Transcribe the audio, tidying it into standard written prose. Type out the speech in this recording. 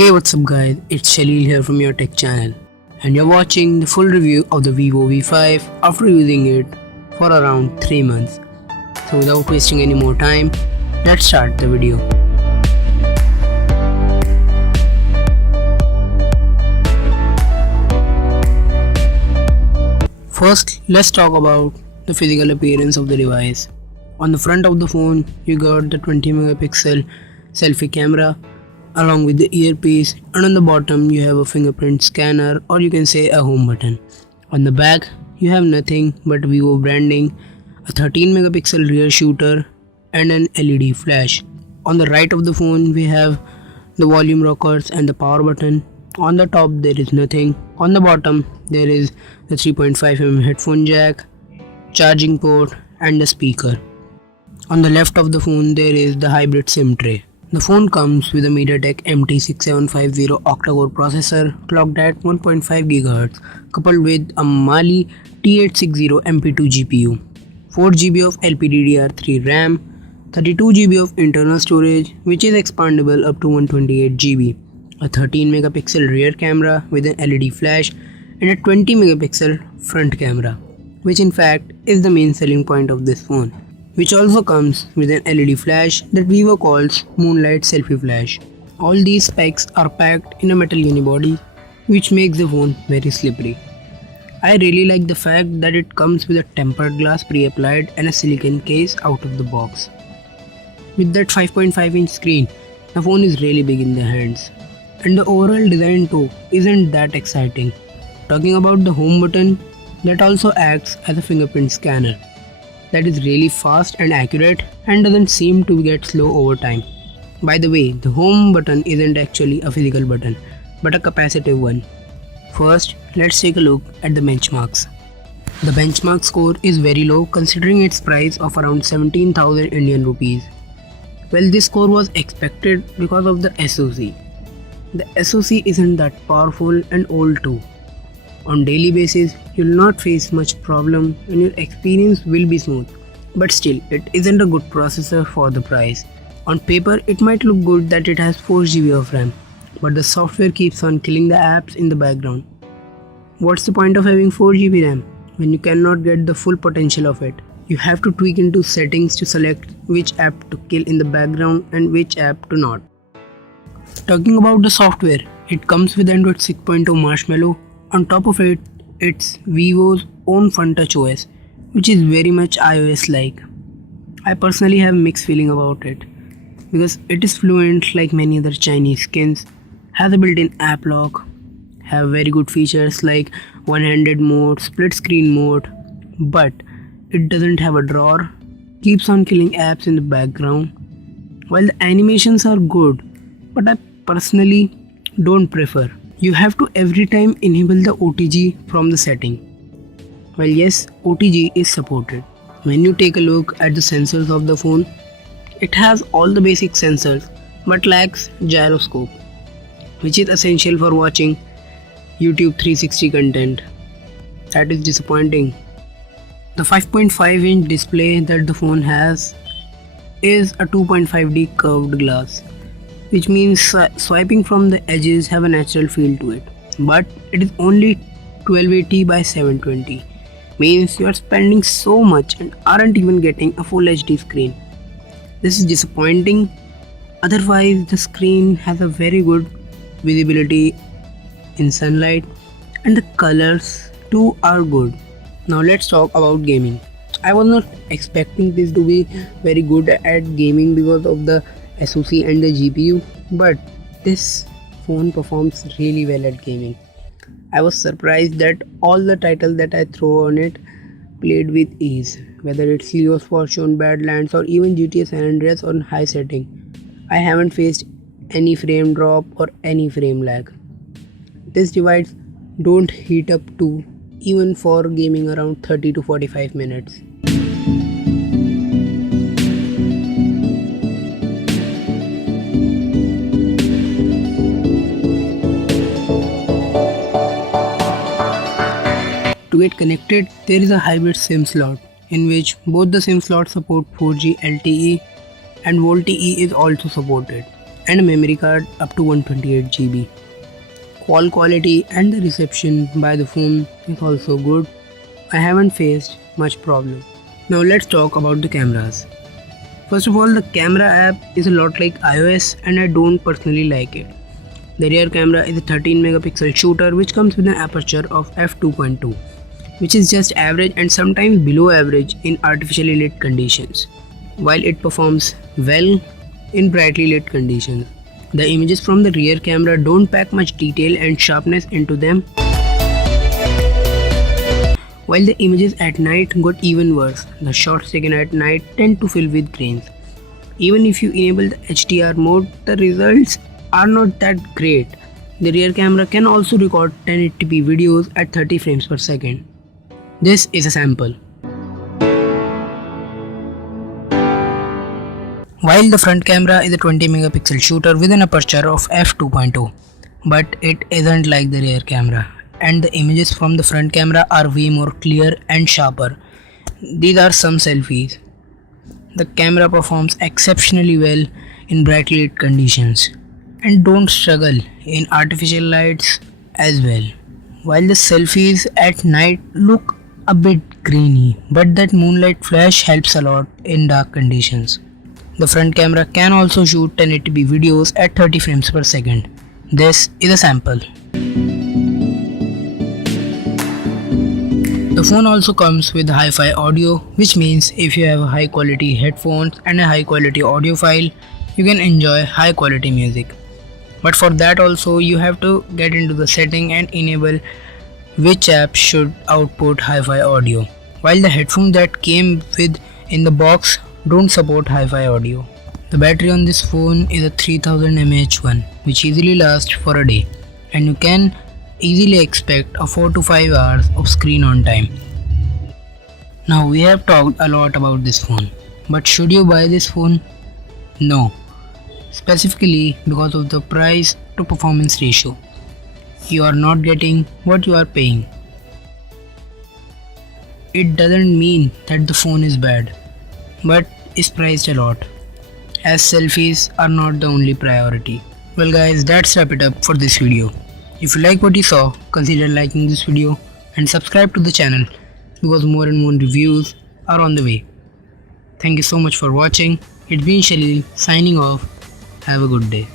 Hey, what's up guys, it's Shalil here from your tech channel and you're watching the full review of the VIVO V5 after using it for around 3 months. So without wasting any more time, let's start the video. First, let's talk about the physical appearance of the device. On the front of the phone, you got the 20 megapixel selfie camera along with the earpiece, and on the bottom you have a fingerprint scanner, or you can say a home button. On the back you have nothing but Vivo branding, a 13 megapixel rear shooter and an LED flash. On the right of the phone we have the volume rockers and the power button. On the top there is nothing. On the bottom there is the 3.5mm headphone jack, charging port and the speaker. On the left of the phone there is the hybrid SIM tray. The phone comes with a MediaTek MT6750 octa-core processor clocked at 1.5 GHz coupled with a Mali T860 MP2 GPU, 4GB of LPDDR3 RAM, 32GB of internal storage which is expandable up to 128GB, a 13 megapixel rear camera with an LED flash and a 20 megapixel front camera, which in fact is the main selling point of this phone, which also comes with an LED flash that Vivo calls Moonlight Selfie Flash. All these specs are packed in a metal unibody which makes the phone very slippery. I really like the fact that it comes with a tempered glass pre-applied and a silicone case out of the box. With that 5.5-inch screen, the phone is really big in the hands. And the overall design too isn't that exciting. Talking about the home button, that also acts as a fingerprint scanner. That is really fast and accurate and doesn't seem to get slow over time. By the way, the home button isn't actually a physical button, but a capacitive one. First, let's take a look at the benchmarks. The benchmark score is very low considering its price of around 17,000 Indian rupees. Well, this score was expected because of the SoC. The SoC isn't that powerful and old too. On daily basis, you'll not face much problem and your experience will be smooth. But still, it isn't a good processor for the price. On paper, it might look good that it has 4GB of RAM, but the software keeps on killing the apps in the background. What's the point of having 4GB RAM when you cannot get the full potential of it? You have to tweak into settings to select which app to kill in the background and which app to not. Talking about the software, it comes with Android 6.0 Marshmallow. On top of it, it's Vivo's own FunTouch OS, which is very much iOS-like. I personally have mixed feeling about it, because it is fluent like many other Chinese skins, has a built-in app lock, have very good features like one-handed mode, split screen mode, but it doesn't have a drawer, keeps on killing apps in the background. While the animations are good, but I personally don't prefer. You have to every time enable the OTG from the setting. Well, yes, OTG is supported. When you take a look at the sensors of the phone, it has all the basic sensors but lacks gyroscope, which is essential for watching YouTube 360 content. That is disappointing. The 5.5-inch display that the phone has is a 2.5D curved glass, which means swiping from the edges have a natural feel to it. But it is only 1280 by 720, means you are spending so much and aren't even getting a full HD screen. This is disappointing. Otherwise, the screen has a very good visibility in sunlight and the colors too are good. Now let's talk about gaming. I was not expecting this to be very good at gaming because of the SoC and the GPU, but this phone performs really well at gaming. I was surprised that all the titles that I throw on it played with ease, whether it's Leo's Fortune, Badlands or even GTA San Andreas on high setting. I haven't faced any frame drop or any frame lag. This device don't heat up too, even for gaming around 30 to 45 minutes. To get connected, there is a hybrid SIM slot in which both the SIM slots support 4G LTE and VoLTE is also supported. and a memory card up to 128 GB. Call quality and the reception by the phone is also good. I haven't faced much problem. Now let's talk about the cameras. First of all, the camera app is a lot like iOS and I don't personally like it. The rear camera is a 13 megapixel shooter which comes with an aperture of f2.2, which is just average and sometimes below average in artificially lit conditions, while it performs well in brightly lit conditions. The images from the rear camera don't pack much detail and sharpness into them, while the images at night got even worse. The shots taken at night tend to fill with grains. Even if you enable the HDR mode, the results are not that great. The rear camera can also record 1080p videos at 30 frames per second. This is a sample. While the front camera is a 20 megapixel shooter with an aperture of f2.2, but it isn't like the rear camera, and the images from the front camera are way more clear and sharper. These are some selfies. The camera performs exceptionally well in brightly lit conditions and don't struggle in artificial lights as well. While the selfies at night look a bit grainy, but that moonlight flash helps a lot in dark conditions. The front camera can also shoot 1080p videos at 30 frames per second. This is a sample. The phone also comes with hi-fi audio, which means if you have high quality headphones and a high quality audio file, you can enjoy high quality music. But for that also you have to get into the setting and enable which app should output hi-fi audio. While the headphones that came with in the box don't support hi-fi audio. The battery on this phone is a 3000 mAh one, which easily lasts for a day, and you can easily expect a 4 to 5 hours of screen on time. Now we have talked a lot about this phone, but should you buy this phone? No, specifically because of the price to performance ratio. You are not getting what you are paying. It doesn't mean that the phone is bad, but is priced a lot, as selfies are not the only priority. Well guys, that's wrap it up for this video. If you like what you saw, consider liking this video and subscribe to the channel because more and more reviews are on the way. Thank you so much for watching. It's been Shalil signing off. Have a good day.